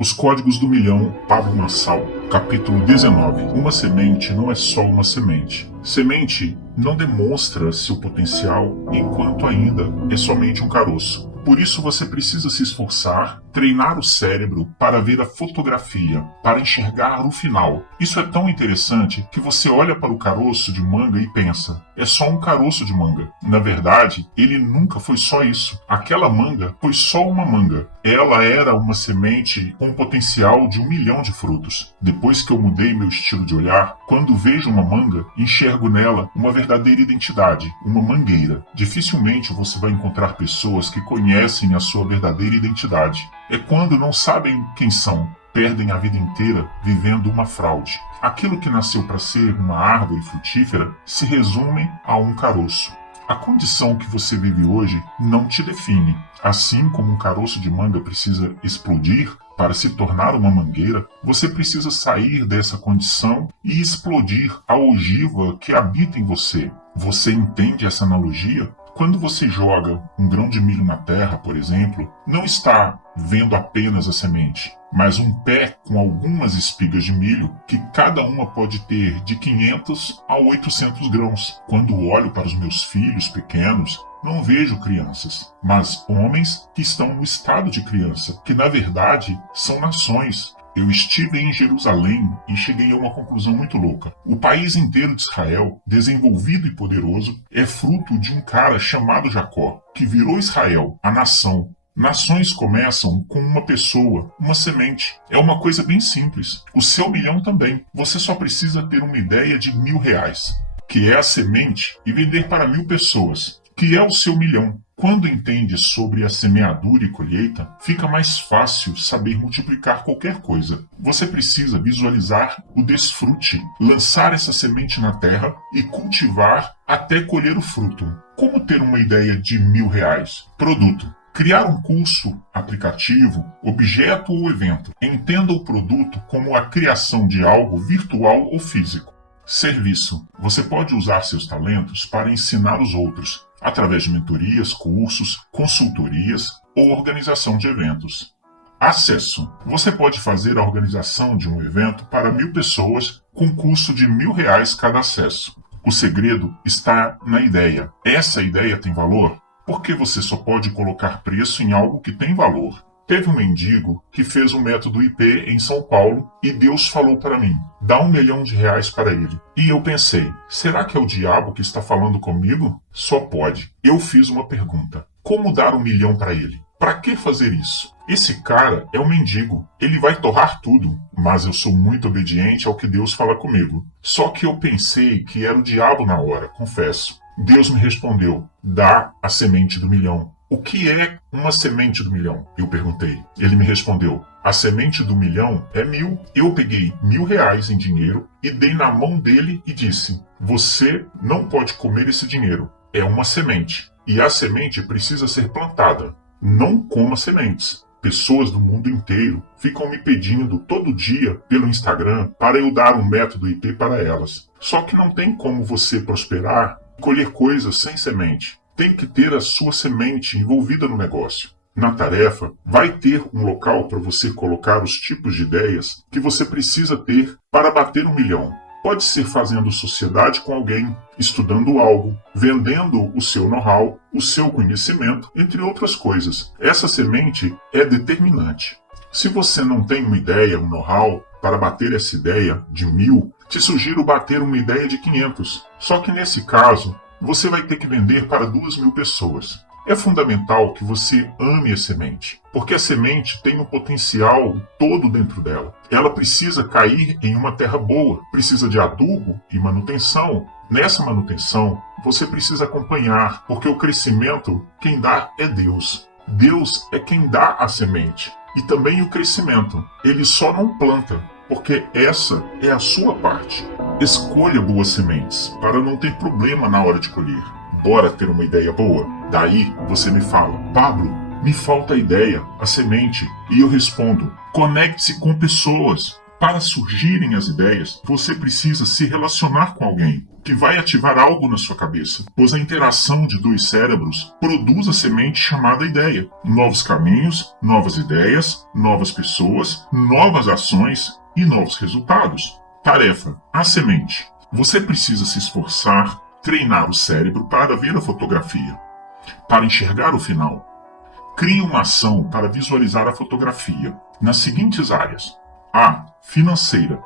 Os Códigos do Milhão, Pablo Marçal, capítulo 19. Uma semente não é só uma semente. Semente não demonstra seu potencial enquanto ainda é somente um caroço. Por isso você precisa se esforçar, treinar o cérebro para ver a fotografia, para enxergar o final. Isso é tão interessante que você olha para o caroço de manga e pensa, é só um caroço de manga. Na verdade, ele nunca foi só isso. Aquela manga foi só uma manga. Ela era uma semente com o potencial de 1 milhão de frutos. Depois que eu mudei meu estilo de olhar, quando vejo uma manga, enxergo nela uma verdadeira identidade, uma mangueira. Dificilmente você vai encontrar pessoas que conhecem a sua verdadeira identidade. É quando não sabem quem são, perdem a vida inteira vivendo uma fraude. Aquilo que nasceu para ser uma árvore frutífera se resume a um caroço. A condição que você vive hoje não te define. Assim como um caroço de manga precisa explodir para se tornar uma mangueira, você precisa sair dessa condição e explodir a ogiva que habita em você. Você entende essa analogia? Quando você joga um grão de milho na terra, por exemplo, não está vendo apenas a semente, mas um pé com algumas espigas de milho que cada uma pode ter de 500 a 800 grãos. Quando olho para os meus filhos pequenos, não vejo crianças, mas homens que estão no estado de criança, que na verdade são nações. Eu estive em Jerusalém e cheguei a uma conclusão muito louca. O país inteiro de Israel, desenvolvido e poderoso, é fruto de um cara chamado Jacó, que virou Israel, a nação. Nações começam com uma pessoa, uma semente. É uma coisa bem simples. O seu milhão também. Você só precisa ter uma ideia de R$1.000, que é a semente, e vender para 1.000 pessoas, que é o seu milhão. Quando entende sobre a semeadura e colheita, fica mais fácil saber multiplicar qualquer coisa. Você precisa visualizar o desfrute, lançar essa semente na terra e cultivar até colher o fruto. Como ter uma ideia de R$1.000? Produto. Criar um curso, aplicativo, objeto ou evento. Entenda o produto como a criação de algo virtual ou físico. Serviço. Você pode usar seus talentos para ensinar os outros, através de mentorias, cursos, consultorias ou organização de eventos. Acesso. Você pode fazer a organização de um evento para 1.000 pessoas com custo de R$1.000 cada acesso. O segredo está na ideia. Essa ideia tem valor? Porque você só pode colocar preço em algo que tem valor. Teve um mendigo que fez um método IP em São Paulo e Deus falou para mim, dá R$1 milhão para ele. E eu pensei, será que é o diabo que está falando comigo? Só pode. Eu fiz uma pergunta, como dar R$1 milhão para ele? Para que fazer isso? Esse cara é um mendigo, ele vai torrar tudo, mas eu sou muito obediente ao que Deus fala comigo. Só que eu pensei que era o diabo na hora, confesso. Deus me respondeu, dá a semente do milhão. O que é uma semente do milhão? Eu perguntei. Ele me respondeu, a semente do milhão é 1.000. Eu peguei R$1.000 em dinheiro e dei na mão dele e disse, você não pode comer esse dinheiro, é uma semente. E a semente precisa ser plantada. Não coma sementes. Pessoas do mundo inteiro ficam me pedindo todo dia pelo Instagram para eu dar um método IP para elas. Só que não tem como você prosperar e colher coisas sem semente. Tem que ter a sua semente envolvida no negócio. Na tarefa, vai ter um local para você colocar os tipos de ideias que você precisa ter para bater R$1 milhão. Pode ser fazendo sociedade com alguém, estudando algo, vendendo o seu know-how, o seu conhecimento, entre outras coisas. Essa semente é determinante. Se você não tem uma ideia, um know-how, para bater essa ideia de 1.000, te sugiro bater uma ideia de 500. Só que nesse caso, você vai ter que vender para 2.000 pessoas. É fundamental que você ame a semente, porque a semente tem um potencial todo dentro dela. Ela precisa cair em uma terra boa, precisa de adubo e manutenção. Nessa manutenção, você precisa acompanhar, porque o crescimento, quem dá é Deus. Deus é quem dá a semente e também o crescimento. Ele só não planta, porque essa é a sua parte. Escolha boas sementes, para não ter problema na hora de colher. Bora ter uma ideia boa? Daí você me fala, Pablo, me falta a ideia, a semente. E eu respondo, conecte-se com pessoas. Para surgirem as ideias, você precisa se relacionar com alguém, que vai ativar algo na sua cabeça, pois a interação de dois cérebros produz a semente chamada ideia. Novos caminhos, novas ideias, novas pessoas, novas ações e novos resultados. Tarefa: a semente. Você precisa se esforçar, treinar o cérebro para ver a fotografia, para enxergar o final. Crie uma ação para visualizar a fotografia nas seguintes áreas: A. Financeira.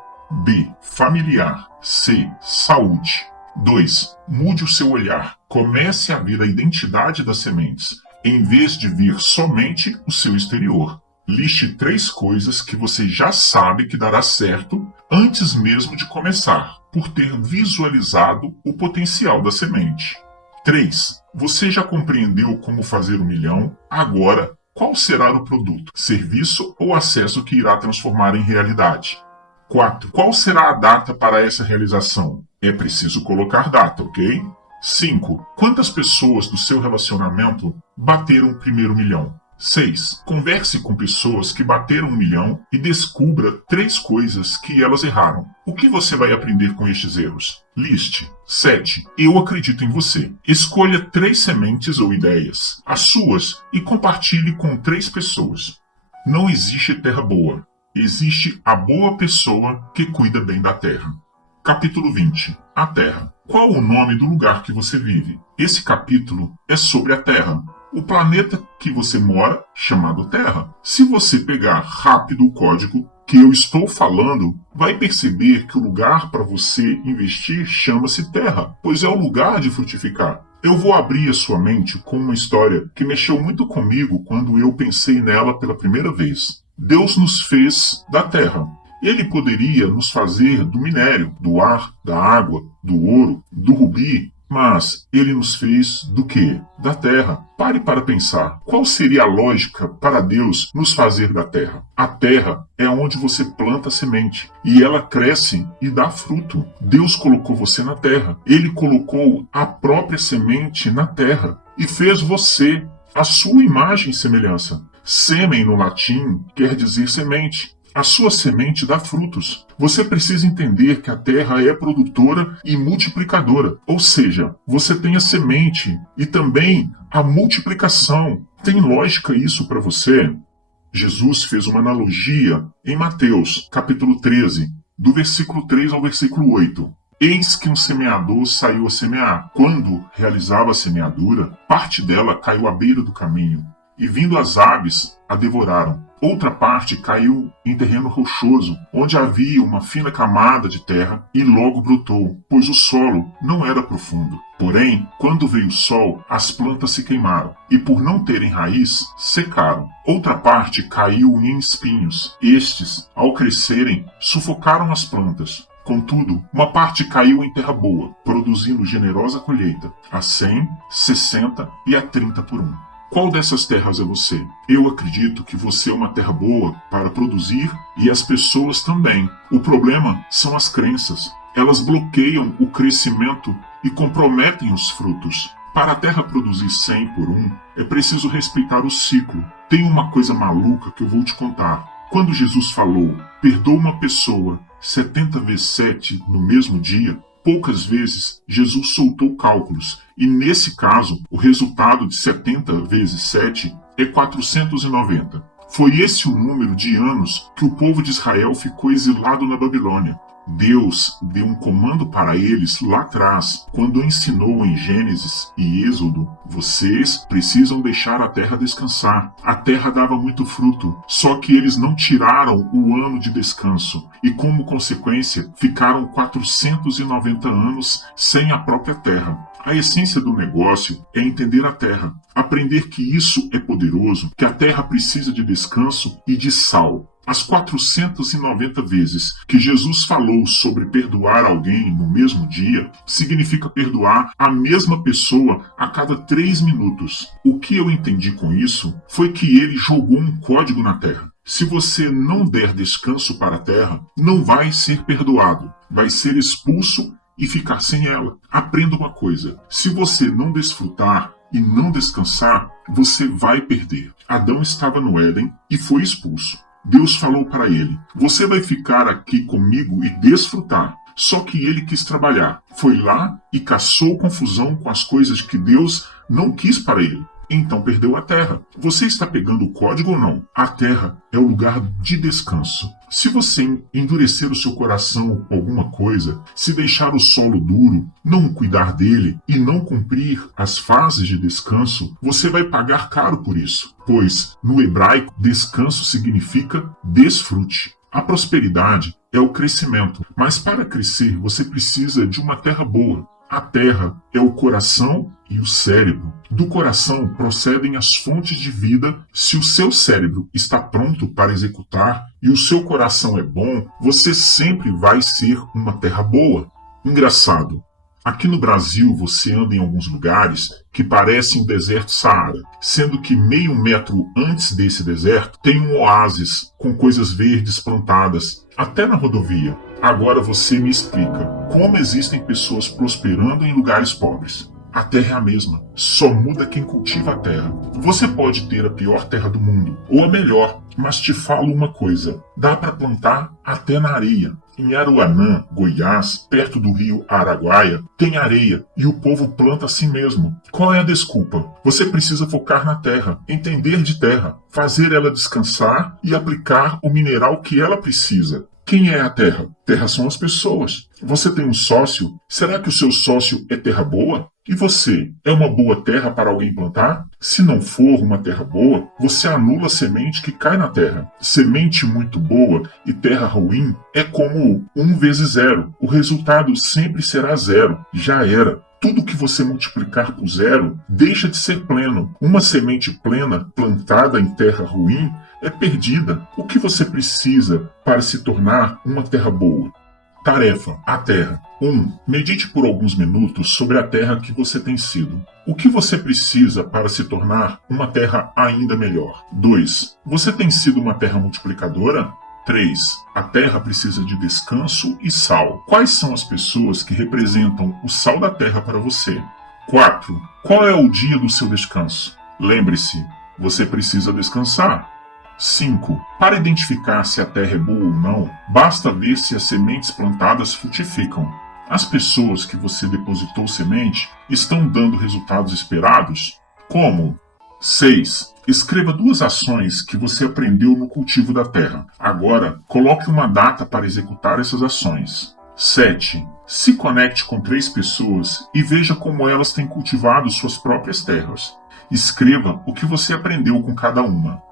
B. Familiar. C. Saúde. 2. Mude o seu olhar. Comece a ver a identidade das sementes, em vez de ver somente o seu exterior. Liste 3 coisas que você já sabe que dará certo antes mesmo de começar, por ter visualizado o potencial da semente. 3. Você já compreendeu como fazer 1 milhão? Agora, qual será o produto, serviço ou acesso que irá transformar em realidade? 4. Qual será a data para essa realização? É preciso colocar data, ok? 5. Quantas pessoas do seu relacionamento bateram o primeiro milhão? 6. Converse com pessoas que bateram 1 milhão e descubra 3 coisas que elas erraram. O que você vai aprender com estes erros? Liste. 7. Eu acredito em você. Escolha 3 sementes ou ideias, as suas, e compartilhe com 3 pessoas. Não existe terra boa. Existe a boa pessoa que cuida bem da terra. Capítulo 20. A Terra. Qual o nome do lugar que você vive? Esse capítulo é sobre a Terra. O planeta que você mora, chamado Terra. Se você pegar rápido o código que eu estou falando, vai perceber que o lugar para você investir chama-se Terra, pois é o lugar de frutificar. Eu vou abrir a sua mente com uma história que mexeu muito comigo quando eu pensei nela pela primeira vez. Deus nos fez da terra. Ele poderia nos fazer do minério, do ar, da água, do ouro, do rubi, mas ele nos fez do quê? Da terra. Pare para pensar. Qual seria a lógica para Deus nos fazer da terra? A terra é onde você planta a semente e ela cresce e dá fruto. Deus colocou você na terra. Ele colocou a própria semente na terra e fez você a sua imagem e semelhança. Sêmen no latim quer dizer semente. A sua semente dá frutos. Você precisa entender que a terra é produtora e multiplicadora. Ou seja, você tem a semente e também a multiplicação. Tem lógica isso para você? Jesus fez uma analogia em Mateus, capítulo 13, do versículo 3 ao versículo 8. Eis que um semeador saiu a semear. Quando realizava a semeadura, parte dela caiu à beira do caminho. E vindo as aves, a devoraram. Outra parte caiu em terreno rochoso, onde havia uma fina camada de terra, e logo brotou, pois o solo não era profundo. Porém, quando veio o sol, as plantas se queimaram, e por não terem raiz, secaram. Outra parte caiu em espinhos. Estes, ao crescerem, sufocaram as plantas. Contudo, uma parte caiu em terra boa, produzindo generosa colheita, a 100, 60 e a 30 por 1. Qual dessas terras é você? Eu acredito que você é uma terra boa para produzir e as pessoas também. O problema são as crenças. Elas bloqueiam o crescimento e comprometem os frutos. Para a terra produzir 100 por 1, é preciso respeitar o ciclo. Tem uma coisa maluca que eu vou te contar. Quando Jesus falou, perdoa uma pessoa 70 vezes 7 no mesmo dia, poucas vezes Jesus soltou cálculos, e nesse caso, o resultado de 70 vezes 7 é 490. Foi esse o número de anos que o povo de Israel ficou exilado na Babilônia. Deus deu um comando para eles lá atrás, quando ensinou em Gênesis e Êxodo: vocês precisam deixar a terra descansar. A terra dava muito fruto, só que eles não tiraram o ano de descanso, e como consequência, ficaram 490 anos sem a própria terra. A essência do negócio é entender a terra, aprender que isso é poderoso, que a terra precisa de descanso e de sal. As 490 vezes que Jesus falou sobre perdoar alguém no mesmo dia, significa perdoar a mesma pessoa a cada 3 minutos. O que eu entendi com isso foi que ele jogou um código na terra. Se você não der descanso para a terra, não vai ser perdoado, vai ser expulso e ficar sem ela. Aprenda uma coisa: se você não desfrutar e não descansar, você vai perder. Adão estava no Éden e foi expulso. Deus falou para ele: você vai ficar aqui comigo e desfrutar. Só que ele quis trabalhar. Foi lá e caçou confusão com as coisas que Deus não quis para ele. Então perdeu a terra. Você está pegando o código ou não? A terra é o lugar de descanso. Se você endurecer o seu coração com alguma coisa, se deixar o solo duro, não cuidar dele e não cumprir as fases de descanso, você vai pagar caro por isso. Pois, no hebraico, descanso significa desfrute. A prosperidade é o crescimento, mas para crescer você precisa de uma terra boa. A terra é o coração e o cérebro. Do coração procedem as fontes de vida. Se o seu cérebro está pronto para executar e o seu coração é bom, você sempre vai ser uma terra boa. Engraçado. Aqui no Brasil você anda em alguns lugares que parecem o deserto Saara, sendo que meio metro antes desse deserto tem um oásis com coisas verdes plantadas, até na rodovia. Agora você me explica como existem pessoas prosperando em lugares pobres. A terra é a mesma, só muda quem cultiva a terra. Você pode ter a pior terra do mundo, ou a melhor, mas te falo uma coisa, dá para plantar até na areia. Em Aruanã, Goiás, perto do rio Araguaia, tem areia e o povo planta assim mesmo. Qual é a desculpa? Você precisa focar na terra, entender de terra, fazer ela descansar e aplicar o mineral que ela precisa. Quem é a terra? Terra são as pessoas. Você tem um sócio? Será que o seu sócio é terra boa? E você, é uma boa terra para alguém plantar? Se não for uma terra boa, você anula a semente que cai na terra. Semente muito boa e terra ruim é como 1 vezes 0. O resultado sempre será 0. Já era. Tudo que você multiplicar por 0 deixa de ser pleno. Uma semente plena plantada em terra ruim é perdida. O que você precisa para se tornar uma terra boa? Tarefa: a terra. 1. Medite por alguns minutos sobre a terra que você tem sido. O que você precisa para se tornar uma terra ainda melhor? 2. Você tem sido uma terra multiplicadora? 3. A terra precisa de descanso e sal. Quais são as pessoas que representam o sal da terra para você? 4. Qual é o dia do seu descanso? Lembre-se, você precisa descansar. 5. Para identificar se a terra é boa ou não, basta ver se as sementes plantadas frutificam. As pessoas que você depositou semente estão dando resultados esperados? Como? 6. Escreva 2 ações que você aprendeu no cultivo da terra. Agora, coloque uma data para executar essas ações. 7. Se conecte com 3 pessoas e veja como elas têm cultivado suas próprias terras. Escreva o que você aprendeu com cada uma.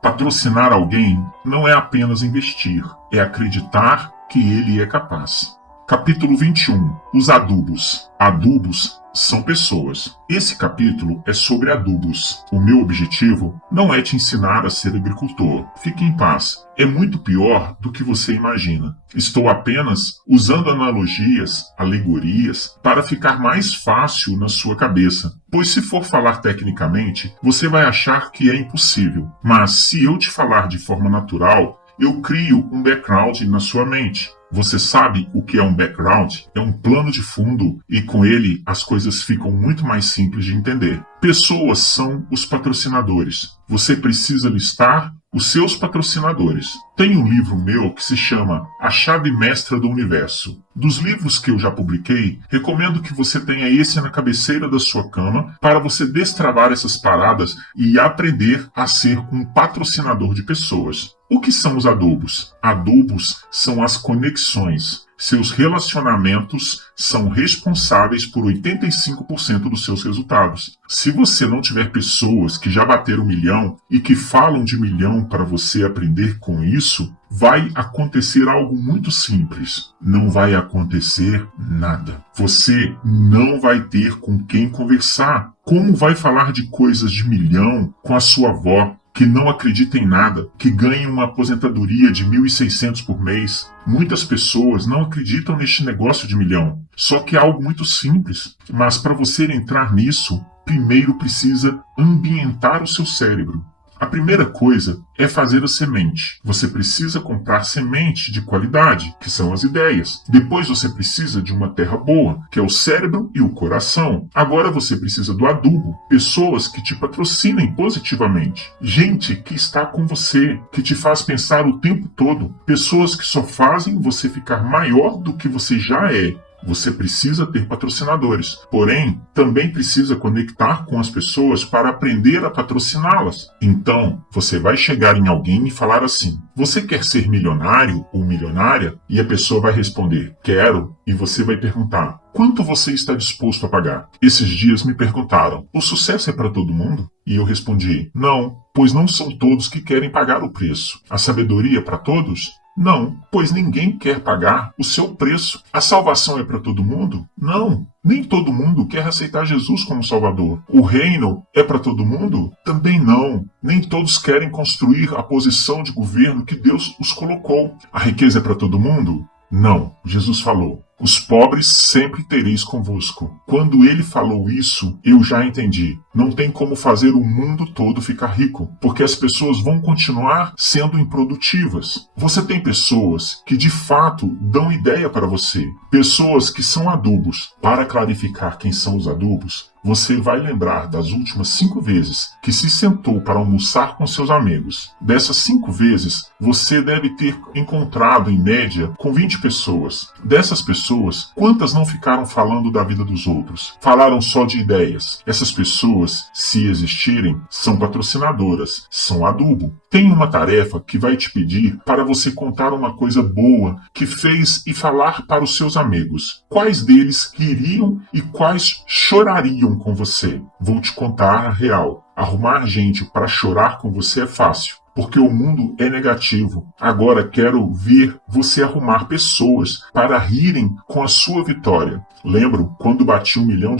Patrocinar alguém não é apenas investir, é acreditar que ele é capaz. Capítulo 21. Os adubos. Adubos são pessoas. Esse capítulo é sobre adubos. O meu objetivo não é te ensinar a ser agricultor. Fique em paz. É muito pior do que você imagina. Estou apenas usando analogias, alegorias, para ficar mais fácil na sua cabeça. Pois se for falar tecnicamente, você vai achar que é impossível. Mas se eu te falar de forma natural, eu crio um background na sua mente. Você sabe o que é um background? É um plano de fundo e com ele as coisas ficam muito mais simples de entender. Pessoas são os patrocinadores. Você precisa listar os seus patrocinadores. Tem um livro meu que se chama A Chave Mestra do Universo. Dos livros que eu já publiquei, recomendo que você tenha esse na cabeceira da sua cama para você destravar essas paradas e aprender a ser um patrocinador de pessoas. O que são os adubos? Adubos são as conexões. Seus relacionamentos são responsáveis por 85% dos seus resultados. Se você não tiver pessoas que já bateram 1 milhão e que falam de 1 milhão para você aprender com isso, vai acontecer algo muito simples. Não vai acontecer nada. Você não vai ter com quem conversar. Como vai falar de coisas de 1 milhão com a sua avó, que não acredita em nada, que ganha uma aposentadoria de 1.600 por mês? Muitas pessoas não acreditam neste negócio de 1 milhão. Só que é algo muito simples. Mas para você entrar nisso, primeiro precisa ambientar o seu cérebro. A primeira coisa é fazer a semente. Você precisa comprar semente de qualidade, que são as ideias. Depois você precisa de uma terra boa, que é o cérebro e o coração. Agora você precisa do adubo, pessoas que te patrocinem positivamente. Gente que está com você, que te faz pensar o tempo todo. Pessoas que só fazem você ficar maior do que você já é. Você precisa ter patrocinadores, porém, também precisa conectar com as pessoas para aprender a patrociná-las. Então, você vai chegar em alguém e falar assim: você quer ser milionário ou milionária? E a pessoa vai responder: quero. E você vai perguntar: quanto você está disposto a pagar? Esses dias me perguntaram: o sucesso é para todo mundo? E eu respondi: não, pois não são todos que querem pagar o preço. A sabedoria é para todos? Não, pois ninguém quer pagar o seu preço. A salvação é para todo mundo? Não, nem todo mundo quer aceitar Jesus como Salvador. O reino é para todo mundo? Também não. Nem todos querem construir a posição de governo que Deus os colocou. A riqueza é para todo mundo? Não, Jesus falou: os pobres sempre tereis convosco. Quando ele falou isso, eu já entendi. Não tem como fazer o mundo todo ficar rico, porque as pessoas vão continuar sendo improdutivas. Você tem pessoas que de fato dão ideia para você, pessoas que são adubos. Para clarificar quem são os adubos, você vai lembrar das últimas 5 vezes que se sentou para almoçar com seus amigos. Dessas 5 vezes, você deve ter encontrado, em média, com 20 pessoas. Dessas pessoas, quantas não ficaram falando da vida dos outros? Falaram só de ideias. Essas pessoas, se existirem, são patrocinadoras, são adubo. Tem uma tarefa que vai te pedir para você contar uma coisa boa que fez e falar para os seus amigos. Quais deles ririam e quais chorariam com você? Vou te contar a real. Arrumar gente para chorar com você é fácil, porque o mundo é negativo. Agora quero ver você arrumar pessoas para rirem com a sua vitória. Lembro quando bati R$1 milhão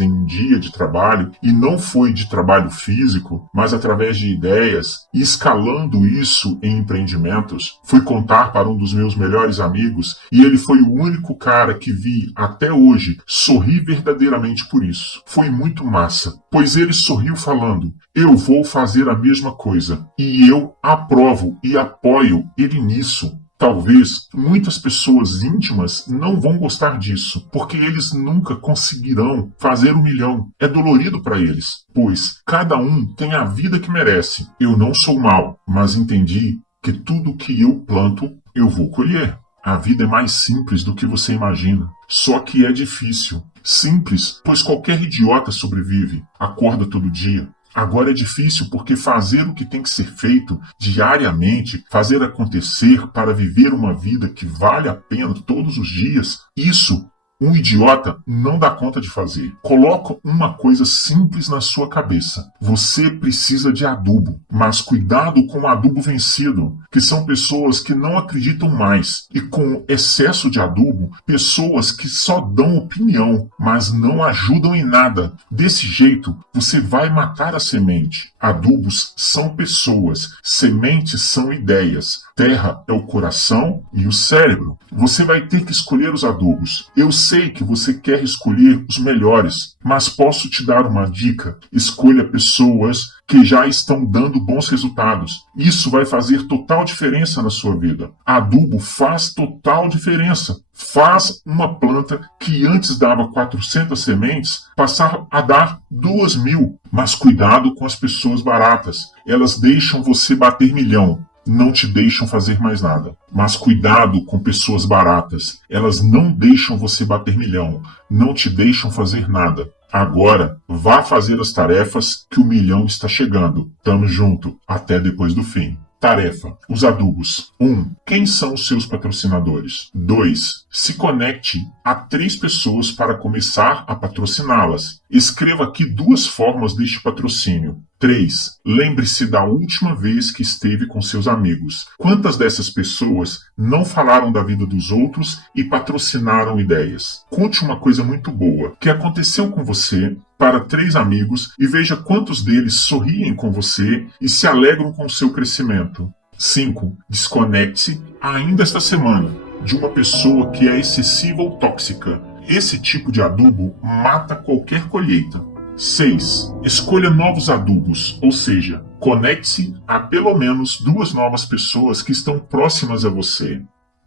em um dia de trabalho, e não foi de trabalho físico, mas através de ideias, e escalando isso em empreendimentos. Fui contar para um dos meus melhores amigos, e ele foi o único cara que vi até hoje sorrir verdadeiramente por isso. Foi muito massa, pois ele sorriu falando: eu vou fazer a mesma coisa, e eu aprovo e apoio ele nisso. Talvez muitas pessoas íntimas não vão gostar disso, porque eles nunca conseguirão fazer 1 milhão. É dolorido para eles, pois cada um tem a vida que merece. Eu não sou mau, mas entendi que tudo que eu planto, eu vou colher. A vida é mais simples do que você imagina, só que é difícil. Simples, pois qualquer idiota sobrevive, acorda todo dia. Agora é difícil porque fazer o que tem que ser feito diariamente, fazer acontecer para viver uma vida que vale a pena todos os dias, isso um idiota não dá conta de fazer. Coloca uma coisa simples na sua cabeça. Você precisa de adubo, mas cuidado com o adubo vencido, que são pessoas que não acreditam mais. E com excesso de adubo, pessoas que só dão opinião, mas não ajudam em nada. Desse jeito, você vai matar a semente. Adubos são pessoas, sementes são ideias. Terra é o coração e o cérebro. Você vai ter que escolher os adubos. Eu sei que você quer escolher os melhores, mas posso te dar uma dica: escolha pessoas que já estão dando bons resultados. Isso vai fazer total diferença na sua vida. Adubo faz total diferença. Faz uma planta que antes dava 400 sementes passar a dar 2.000. Mas cuidado com as pessoas baratas. Elas deixam você bater milhão. Não te deixam fazer mais nada. Mas cuidado com pessoas baratas. Elas não deixam você bater milhão. Não te deixam fazer nada. Agora, vá fazer as tarefas que o milhão está chegando. Tamo junto. Até depois do fim. Tarefa: os adubos. 1. Quem são os seus patrocinadores? 2. Se conecte a 3 pessoas para começar a patrociná-las. Escreva aqui 2 formas deste patrocínio. 3. Lembre-se da última vez que esteve com seus amigos. Quantas dessas pessoas não falaram da vida dos outros e patrocinaram ideias? Conte uma coisa muito boa que aconteceu com você para 3 amigos e veja quantos deles sorriem com você e se alegram com o seu crescimento. 5. Desconecte-se ainda esta semana de uma pessoa que é excessiva ou tóxica. Esse tipo de adubo mata qualquer colheita. 6. Escolha novos adubos, ou seja, conecte-se a pelo menos 2 novas pessoas que estão próximas a você.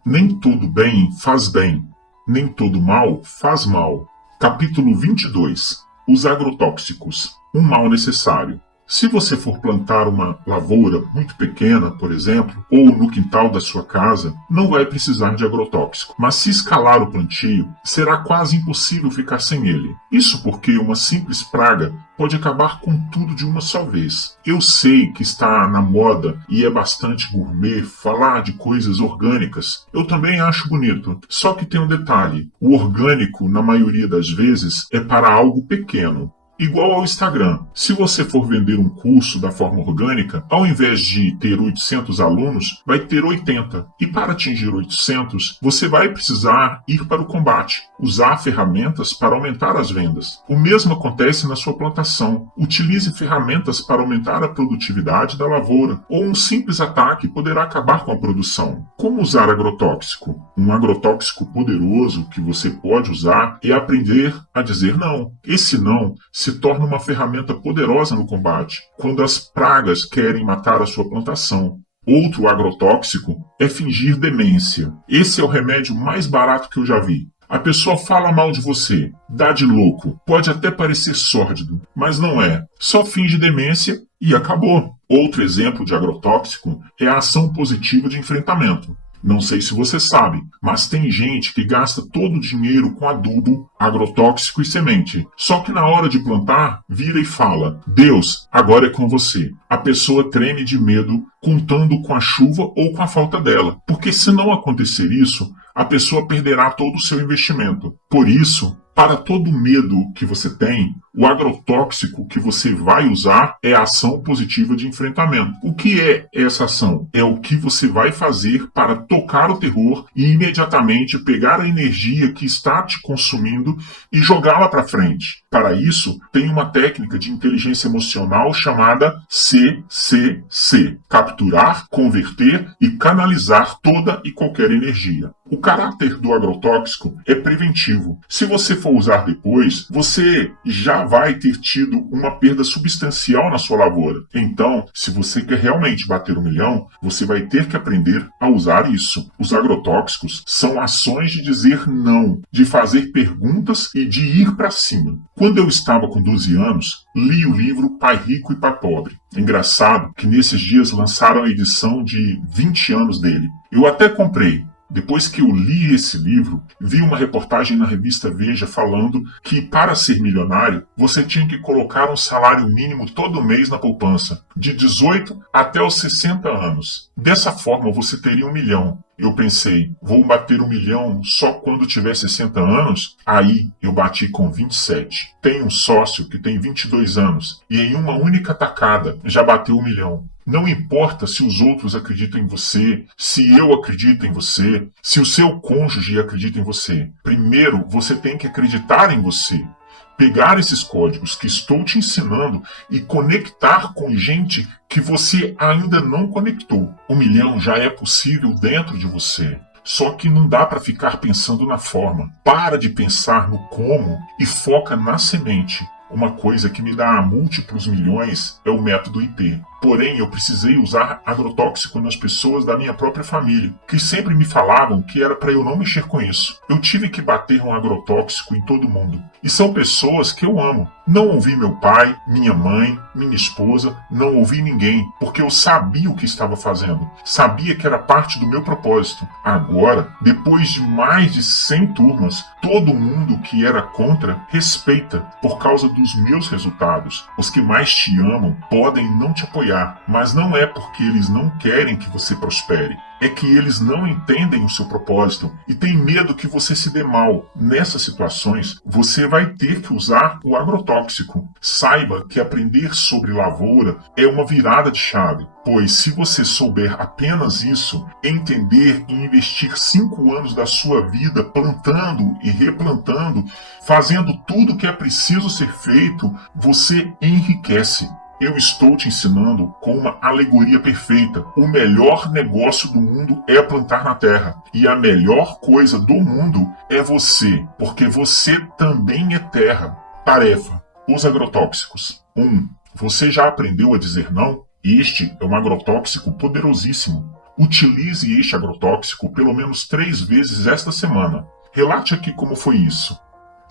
Nem todo bem faz bem, nem todo mal faz mal. Capítulo 22. Os agrotóxicos, um mal necessário. Se você for plantar uma lavoura muito pequena, por exemplo, ou no quintal da sua casa, não vai precisar de agrotóxico. Mas se escalar o plantio, será quase impossível ficar sem ele. Isso porque uma simples praga pode acabar com tudo de uma só vez. Eu sei que está na moda e é bastante gourmet falar de coisas orgânicas. Eu também acho bonito. Só que tem um detalhe: o orgânico, na maioria das vezes, é para algo pequeno. Igual ao Instagram. Se você for vender um curso da forma orgânica, ao invés de ter 800 alunos, vai ter 80. E para atingir 800, você vai precisar ir para o combate, usar ferramentas para aumentar as vendas. O mesmo acontece na sua plantação. Utilize ferramentas para aumentar a produtividade da lavoura, ou um simples ataque poderá acabar com a produção. Como usar agrotóxico? Um agrotóxico poderoso que você pode usar é aprender a dizer não. Esse não se torna uma ferramenta poderosa no combate, quando as pragas querem matar a sua plantação. Outro agrotóxico é fingir demência. Esse é o remédio mais barato que eu já vi. A pessoa fala mal de você, dá de louco, pode até parecer sórdido, mas não é. Só finge demência e acabou. Outro exemplo de agrotóxico é a ação positiva de enfrentamento. Não sei se você sabe, mas tem gente que gasta todo o dinheiro com adubo, agrotóxico e semente. Só que na hora de plantar, vira e fala: Deus, agora é com você. A pessoa treme de medo, contando com a chuva ou com a falta dela. Porque se não acontecer isso, a pessoa perderá todo o seu investimento. Por isso, para todo medo que você tem, o agrotóxico que você vai usar é a ação positiva de enfrentamento. O que é essa ação? É o que você vai fazer para tocar o terror e imediatamente pegar a energia que está te consumindo e jogá-la para frente. Para isso, tem uma técnica de inteligência emocional chamada CCC: capturar, converter e canalizar toda e qualquer energia. O caráter do agrotóxico é preventivo. Se você for usar depois, você já vai ter tido uma perda substancial na sua lavoura. Então, se você quer realmente bater 1 milhão, você vai ter que aprender a usar isso. Os agrotóxicos são ações de dizer não, de fazer perguntas e de ir para cima. Quando eu estava com 12 anos, li o livro Pai Rico e Pai Pobre. É engraçado que nesses dias lançaram a edição de 20 anos dele. Eu até comprei. Depois que eu li esse livro, vi uma reportagem na revista Veja falando que para ser milionário, você tinha que colocar um salário mínimo todo mês na poupança, de 18 até os 60 anos. Dessa forma você teria 1 milhão. Eu pensei, vou bater 1 milhão só quando tiver 60 anos? Aí eu bati com 27. Tenho um sócio que tem 22 anos e em uma única tacada já bateu 1 milhão. Não importa se os outros acreditam em você, se eu acredito em você, se o seu cônjuge acredita em você. Primeiro, você tem que acreditar em você. Pegar esses códigos que estou te ensinando e conectar com gente que você ainda não conectou. 1 milhão já é possível dentro de você. Só que não dá para ficar pensando na forma. Para de pensar no como e foca na semente. Uma coisa que me dá múltiplos milhões é o método IP. Porém, eu precisei usar agrotóxico nas pessoas da minha própria família, que sempre me falavam que era para eu não mexer com isso. Eu tive que bater um agrotóxico em todo mundo. E são pessoas que eu amo. Não ouvi meu pai, minha mãe, minha esposa, não ouvi ninguém, porque eu sabia o que estava fazendo. Sabia que era parte do meu propósito. Agora, depois de mais de 100 turmas, todo mundo que era contra respeita por causa dos meus resultados. Os que mais te amam podem não te apoiar, mas não é porque eles não querem que você prospere. É que eles não entendem o seu propósito e têm medo que você se dê mal. Nessas situações, você vai ter que usar o agrotóxico. Saiba que aprender sobre lavoura é uma virada de chave, pois se você souber apenas isso, entender e investir 5 anos da sua vida plantando e replantando, fazendo tudo o que é preciso ser feito, você enriquece. Eu estou te ensinando com uma alegoria perfeita. O melhor negócio do mundo é plantar na terra. E a melhor coisa do mundo é você, porque você também é terra. Tarefa: Os agrotóxicos. 1. Você já aprendeu a dizer não? Este é um agrotóxico poderosíssimo. Utilize este agrotóxico pelo menos 3 vezes esta semana. Relate aqui como foi isso.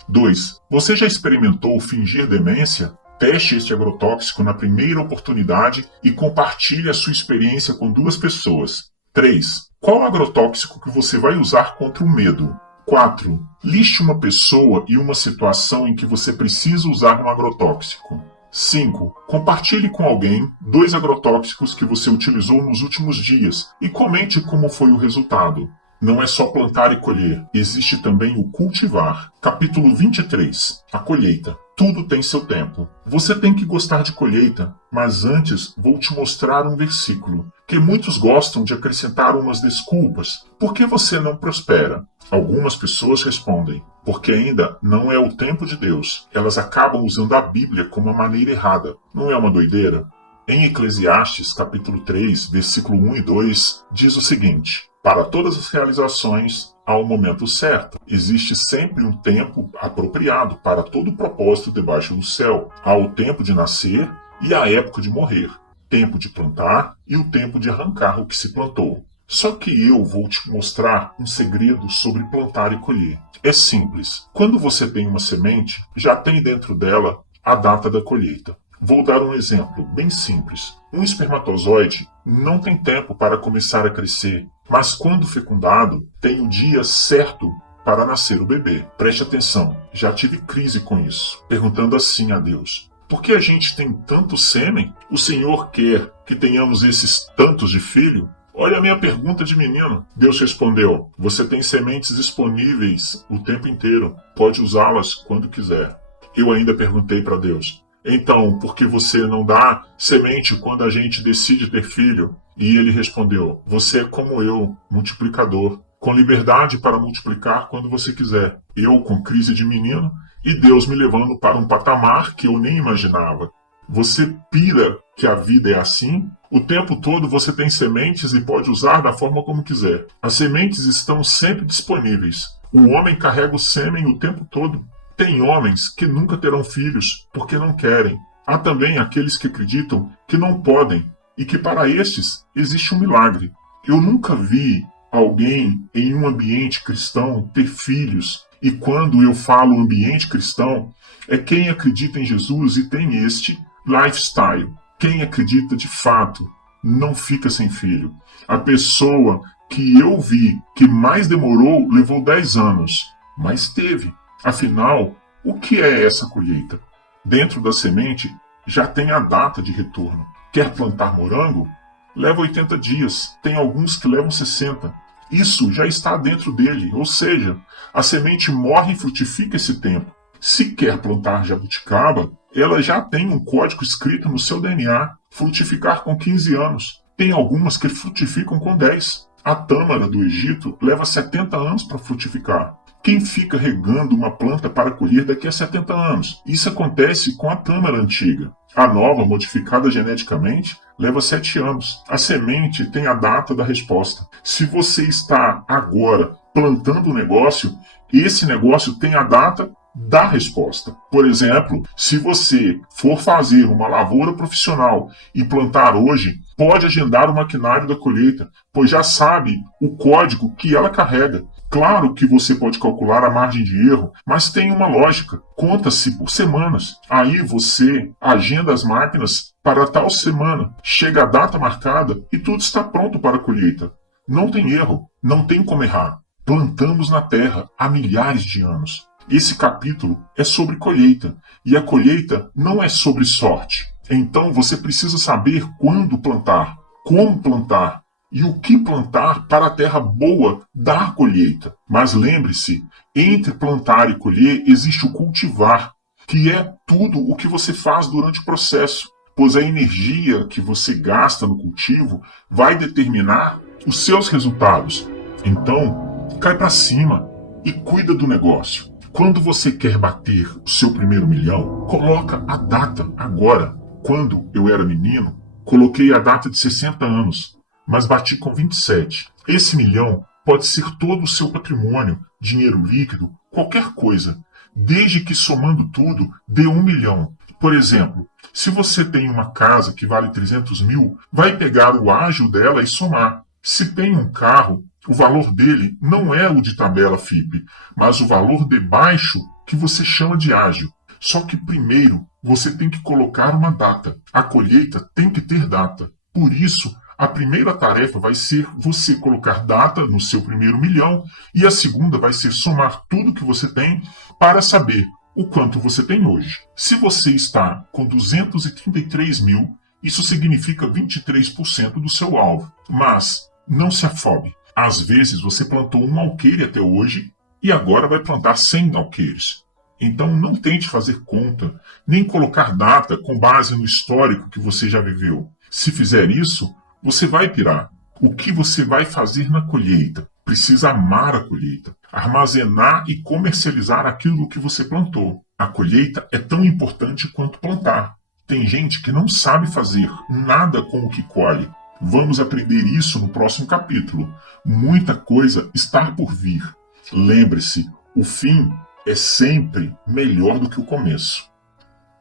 2. Você já experimentou fingir demência? Teste este agrotóxico na primeira oportunidade e compartilhe a sua experiência com 2 pessoas. 3. Qual agrotóxico que você vai usar contra o medo? 4. Liste uma pessoa e uma situação em que você precisa usar um agrotóxico. 5. Compartilhe com alguém 2 agrotóxicos que você utilizou nos últimos dias e comente como foi o resultado. Não é só plantar e colher, existe também o cultivar. Capítulo 23. A colheita. Tudo tem seu tempo. Você tem que gostar de colheita, mas antes vou te mostrar um versículo, que muitos gostam de acrescentar umas desculpas. Por que você não prospera? Algumas pessoas respondem, porque ainda não é o tempo de Deus. Elas acabam usando a Bíblia como a maneira errada. Não é uma doideira? Em Eclesiastes, capítulo 3, versículo 1 e 2, diz o seguinte: para todas as realizações há um momento certo. Existe sempre um tempo apropriado para todo propósito debaixo do céu. Há o tempo de nascer e a época de morrer. Tempo de plantar e o tempo de arrancar o que se plantou. Só que eu vou te mostrar um segredo sobre plantar e colher. É simples. Quando você tem uma semente, já tem dentro dela a data da colheita. Vou dar um exemplo bem simples. Um espermatozoide não tem tempo para começar a crescer, mas quando fecundado, tem o dia certo para nascer o bebê. Preste atenção, já tive crise com isso, perguntando assim a Deus: por que a gente tem tanto sêmen? O Senhor quer que tenhamos esses tantos de filho? Olha a minha pergunta de menino. Deus respondeu: você tem sementes disponíveis o tempo inteiro, pode usá-las quando quiser. Eu ainda perguntei para Deus: então, por que você não dá semente quando a gente decide ter filho? E ele respondeu: você é como eu, multiplicador, com liberdade para multiplicar quando você quiser. Eu com crise de menino e Deus me levando para um patamar que eu nem imaginava. Você pira que a vida é assim? O tempo todo você tem sementes e pode usar da forma como quiser. As sementes estão sempre disponíveis. O homem carrega o sêmen o tempo todo. Tem homens que nunca terão filhos porque não querem. Há também aqueles que acreditam que não podem e que para estes existe um milagre. Eu nunca vi alguém em um ambiente cristão ter filhos. E quando eu falo ambiente cristão, é quem acredita em Jesus e tem este lifestyle. Quem acredita de fato não fica sem filho. A pessoa que eu vi que mais demorou levou 10 anos, mas teve. Afinal, o que é essa colheita? Dentro da semente já tem a data de retorno. Quer plantar morango? Leva 80 dias, tem alguns que levam 60. Isso já está dentro dele, ou seja, a semente morre e frutifica esse tempo. Se quer plantar jabuticaba, ela já tem um código escrito no seu DNA, frutificar com 15 anos. Tem algumas que frutificam com 10. A tâmara do Egito leva 70 anos para frutificar. Quem fica regando uma planta para colher daqui a 70 anos? Isso acontece com a tâmara antiga. A nova, modificada geneticamente, leva 7 anos. A semente tem a data da resposta. Se você está agora plantando um negócio, esse negócio tem a data da resposta. Por exemplo, se você for fazer uma lavoura profissional e plantar hoje, pode agendar o maquinário da colheita, pois já sabe o código que ela carrega. Claro que você pode calcular a margem de erro, mas tem uma lógica. Conta-se por semanas. Aí você agenda as máquinas para tal semana. Chega a data marcada e tudo está pronto para a colheita. Não tem erro, não tem como errar. Plantamos na terra há milhares de anos. Esse capítulo é sobre colheita, e a colheita não é sobre sorte. Então você precisa saber quando plantar, como plantar e o que plantar para a terra boa dar colheita. Mas lembre-se, entre plantar e colher existe o cultivar, que é tudo o que você faz durante o processo, pois a energia que você gasta no cultivo vai determinar os seus resultados. Então, cai para cima e cuida do negócio. Quando você quer bater o seu primeiro milhão, coloca a data agora. Quando eu era menino, coloquei a data de 60 anos, mas bati com 27. Esse milhão pode ser todo o seu patrimônio, dinheiro líquido, qualquer coisa. desde que somando tudo dê 1 milhão. Por exemplo, se você tem uma casa que vale 300 mil, vai pegar o ágio dela e somar. Se tem um carro, o valor dele não é o de tabela FIPE, mas o valor de baixo que você chama de ágio. Só que primeiro você tem que colocar uma data. A colheita tem que ter data. Por isso, a primeira tarefa vai ser você colocar data no seu primeiro milhão e a segunda vai ser somar tudo que você tem para saber o quanto você tem hoje. Se você está com 233 mil, isso significa 23% do seu alvo. Mas não se afobe. Às vezes você plantou um alqueire até hoje e agora vai plantar 100 alqueires. Então não tente fazer conta, nem colocar data com base no histórico que você já viveu. Se fizer isso, você vai pirar. O que você vai fazer na colheita? Precisa amar a colheita, armazenar e comercializar aquilo que você plantou. A colheita é tão importante quanto plantar. Tem gente que não sabe fazer nada com o que colhe. Vamos aprender isso no próximo capítulo. Muita coisa está por vir. Lembre-se, o fim é sempre melhor do que o começo.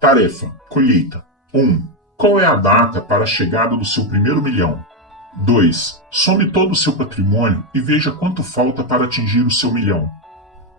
Tarefa: colheita. 1. Qual é a data para a chegada do seu primeiro milhão? 2. Some todo o seu patrimônio e veja quanto falta para atingir o seu milhão.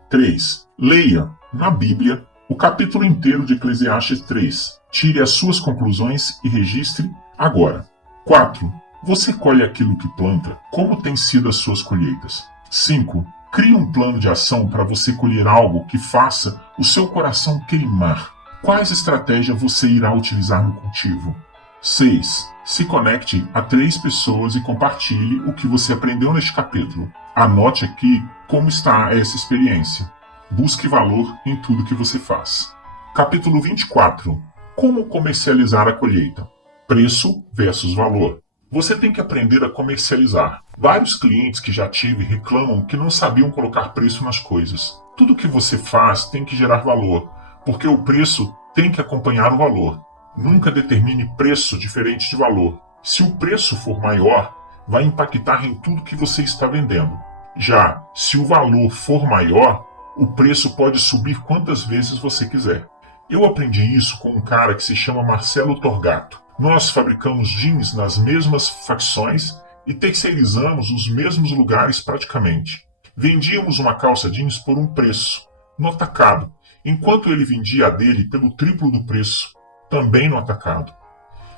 3. Leia, na Bíblia, o capítulo inteiro de Eclesiastes 3. Tire as suas conclusões e registre agora. 4. Você colhe aquilo que planta. Como têm sido as suas colheitas? 5. Crie um plano de ação para você colher algo que faça o seu coração queimar. Quais estratégias você irá utilizar no cultivo? 6. Se conecte a 3 pessoas e compartilhe o que você aprendeu neste capítulo. Anote aqui como está essa experiência. Busque valor em tudo que você faz. Capítulo 24. Como comercializar a colheita? Preço versus valor. Você tem que aprender a comercializar. Vários clientes que já tive reclamam que não sabiam colocar preço nas coisas. Tudo que você faz tem que gerar valor, porque o preço tem que acompanhar o valor. Nunca determine preço diferente de valor. Se o preço for maior, vai impactar em tudo que você está vendendo. Já se o valor for maior, o preço pode subir quantas vezes você quiser. Eu aprendi isso com um cara que se chama Marcelo Torgato. Nós fabricamos jeans nas mesmas facções e terceirizamos os mesmos lugares praticamente. Vendíamos uma calça jeans por um preço, no atacado, enquanto ele vendia a dele pelo triplo do preço, também no atacado.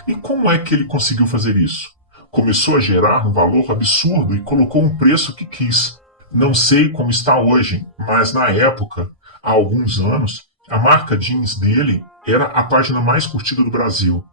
E como é que ele conseguiu fazer isso? Começou a gerar um valor absurdo e colocou um preço que quis. Não sei como está hoje, mas na época, há alguns anos, a marca jeans dele era a página mais curtida do Brasil.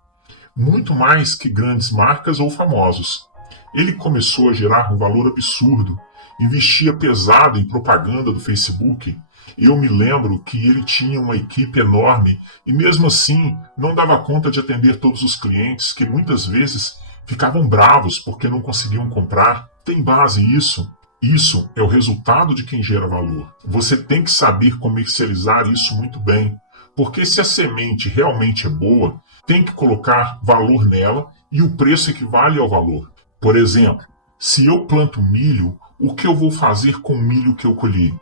Muito mais que grandes marcas ou famosos. Ele começou a gerar um valor absurdo, investia pesado em propaganda do Facebook. Eu me lembro que ele tinha uma equipe enorme e mesmo assim não dava conta de atender todos os clientes que muitas vezes ficavam bravos porque não conseguiam comprar. Tem base isso. Isso é o resultado de quem gera valor. Você tem que saber comercializar isso muito bem, porque se a semente realmente é boa, tem que colocar valor nela e o preço equivale ao valor. Por exemplo, se eu planto milho, o que eu vou fazer com o milho que eu colhi?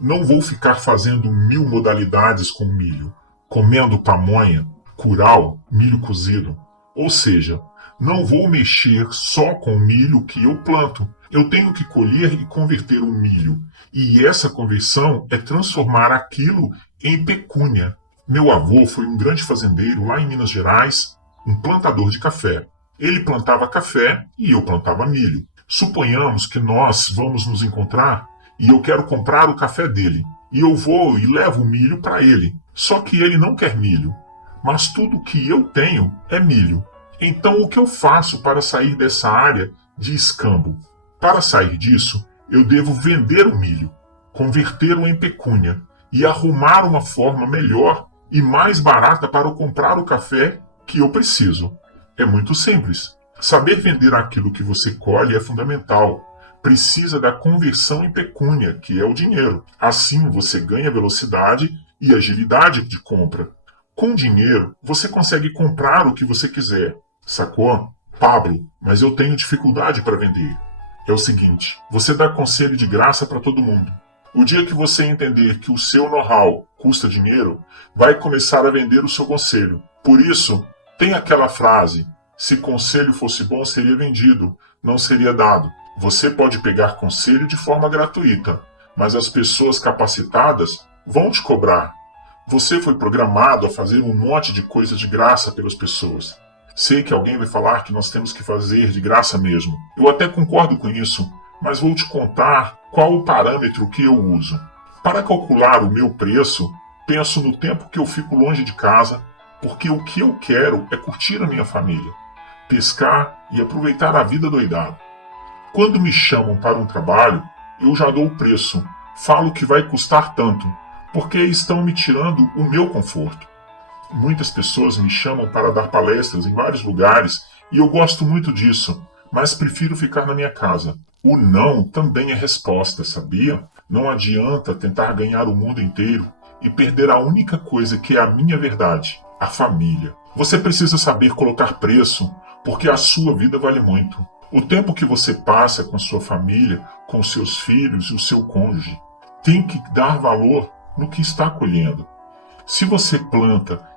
Não vou ficar fazendo 1000 modalidades com milho, comendo pamonha, curau, milho cozido. Ou seja, não vou mexer só com o milho que eu planto. Eu tenho que colher e converter o milho. E essa conversão é transformar aquilo em pecúnia. Meu avô foi um grande fazendeiro lá em Minas Gerais, um plantador de café. Ele plantava café e eu plantava milho. Suponhamos que nós vamos nos encontrar e eu quero comprar o café dele. E eu vou e levo o milho para ele. Só que ele não quer milho. Mas tudo que eu tenho é milho. Então o que eu faço para sair dessa área de escambo? Para sair disso, eu devo vender o milho, convertê-lo em pecúnia e arrumar uma forma melhor e mais barata para eu comprar o café que eu preciso. É muito simples. Saber vender aquilo que você colhe é fundamental. Precisa da conversão em pecúnia, que é o dinheiro. Assim você ganha velocidade e agilidade de compra. Com dinheiro, você consegue comprar o que você quiser. Sacou? Pablo, mas eu tenho dificuldade para vender. É o seguinte, você dá conselho de graça para todo mundo. O dia que você entender que o seu know-how custa dinheiro, vai começar a vender o seu conselho. Por isso, tem aquela frase: se conselho fosse bom, seria vendido, não seria dado. Você pode pegar conselho de forma gratuita, mas as pessoas capacitadas vão te cobrar. Você foi programado a fazer um monte de coisa de graça pelas pessoas. Sei que alguém vai falar que nós temos que fazer de graça mesmo. Eu até concordo com isso, mas vou te contar qual o parâmetro que eu uso. Para calcular o meu preço, penso no tempo que eu fico longe de casa, porque o que eu quero é curtir a minha família, pescar e aproveitar a vida doidado. Quando me chamam para um trabalho, eu já dou o preço, falo que vai custar tanto, porque estão me tirando o meu conforto. Muitas pessoas me chamam para dar palestras em vários lugares e eu gosto muito disso, mas prefiro ficar na minha casa. O não também é resposta, sabia? Não adianta tentar ganhar o mundo inteiro e perder a única coisa que é a minha verdade, a família. Você precisa saber colocar preço, porque a sua vida vale muito. O tempo que você passa com a sua família, com seus filhos e o seu cônjuge, tem que dar valor no que está colhendo. Se você planta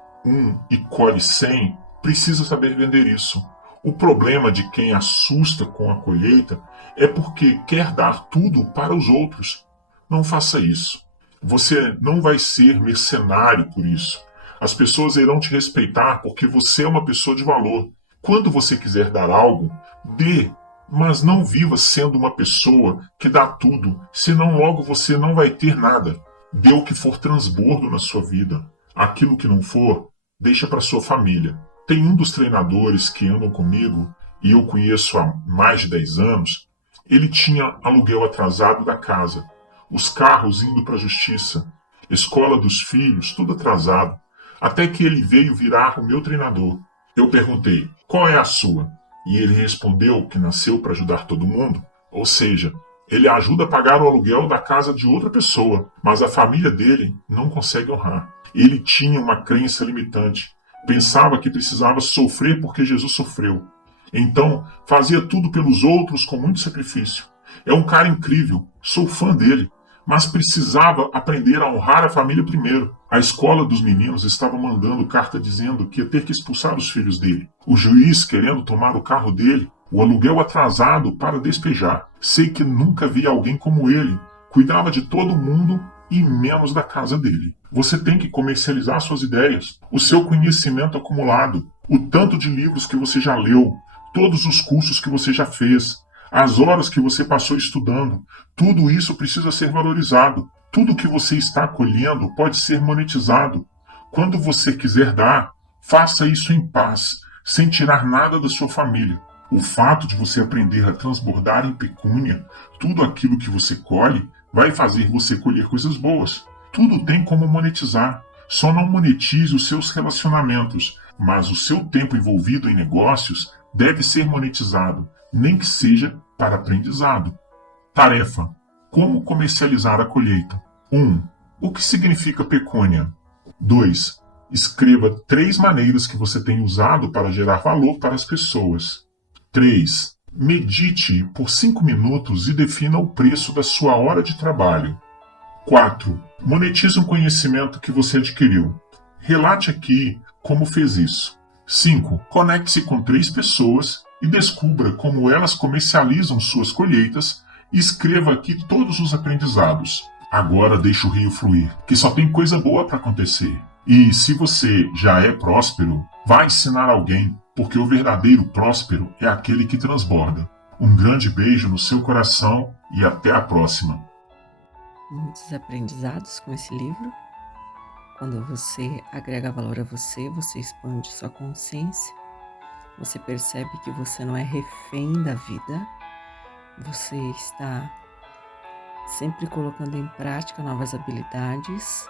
e colhe 100, precisa saber vender isso. O problema de quem assusta com a colheita é porque quer dar tudo para os outros. Não faça isso. Você não vai ser mercenário por isso. As pessoas irão te respeitar porque você é uma pessoa de valor. Quando você quiser dar algo, dê, mas não viva sendo uma pessoa que dá tudo, senão logo você não vai ter nada. Dê o que for transbordo na sua vida. Aquilo que não for, deixa para sua família. Tem um dos treinadores que andam comigo, e eu conheço há mais de 10 anos, ele tinha aluguel atrasado da casa, os carros indo para a justiça, escola dos filhos, tudo atrasado, até que ele veio virar o meu treinador. Eu perguntei, qual é a sua? E ele respondeu que nasceu para ajudar todo mundo, ou seja, ele ajuda a pagar o aluguel da casa de outra pessoa, mas a família dele não consegue honrar. Ele tinha uma crença limitante. Pensava que precisava sofrer porque Jesus sofreu. Então, fazia tudo pelos outros com muito sacrifício. É um cara incrível, sou fã dele, mas precisava aprender a honrar a família primeiro. A escola dos meninos estava mandando carta dizendo que ia ter que expulsar os filhos dele. O juiz querendo tomar o carro dele, o aluguel atrasado para despejar. Sei que nunca vi alguém como ele. Cuidava de todo mundo e menos da casa dele. Você tem que comercializar suas ideias, o seu conhecimento acumulado, o tanto de livros que você já leu, todos os cursos que você já fez, as horas que você passou estudando. Tudo isso precisa ser valorizado. Tudo que você está colhendo pode ser monetizado. Quando você quiser dar, faça isso em paz, sem tirar nada da sua família. O fato de você aprender a transbordar em pecúnia tudo aquilo que você colhe vai fazer você colher coisas boas. Tudo tem como monetizar. Só não monetize os seus relacionamentos, mas o seu tempo envolvido em negócios deve ser monetizado, nem que seja para aprendizado. Tarefa: como comercializar a colheita? 1. O que significa pecúnia? 2. Escreva 3 maneiras que você tem usado para gerar valor para as pessoas. 3. Medite por 5 minutos e defina o preço da sua hora de trabalho. 4. Monetize um conhecimento que você adquiriu. Relate aqui como fez isso. 5. Conecte-se com 3 pessoas e descubra como elas comercializam suas colheitas e escreva aqui todos os aprendizados. Agora deixe o rio fluir, que só tem coisa boa para acontecer. E se você já é próspero, vá ensinar alguém, porque o verdadeiro próspero é aquele que transborda. Um grande beijo no seu coração e até a próxima. Muitos aprendizados com esse livro. Quando você agrega valor a você, você expande sua consciência, você percebe que você não é refém da vida, você está sempre colocando em prática novas habilidades,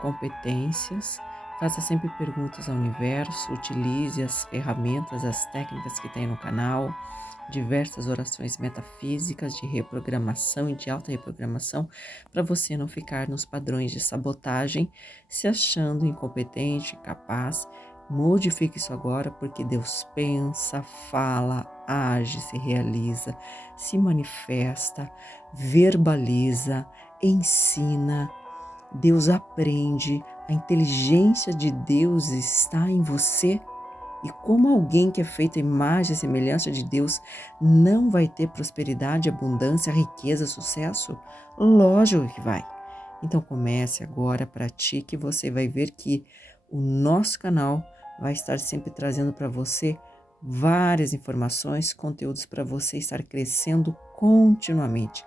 competências, faça sempre perguntas ao universo, utilize as ferramentas, as técnicas que tem no canal, diversas orações metafísicas de reprogramação e de auto-reprogramação, para você não ficar nos padrões de sabotagem, se achando incompetente, incapaz. Modifique isso agora, porque Deus pensa, fala, age, se realiza, se manifesta, verbaliza, ensina, Deus aprende, a inteligência de Deus está em você. E como alguém que é feito à imagem e semelhança de Deus não vai ter prosperidade, abundância, riqueza, sucesso? Lógico que vai. Então comece agora, pratique, e você vai ver que o nosso canal vai estar sempre trazendo para você várias informações, conteúdos para você estar crescendo continuamente.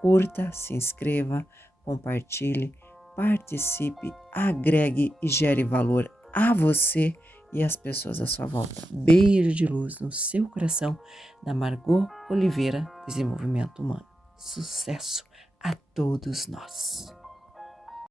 Curta, se inscreva, compartilhe, participe, agregue e gere valor a você e as pessoas à sua volta. Beijo de luz no seu coração, da Margot Oliveira, Desenvolvimento Humano. Sucesso a todos nós!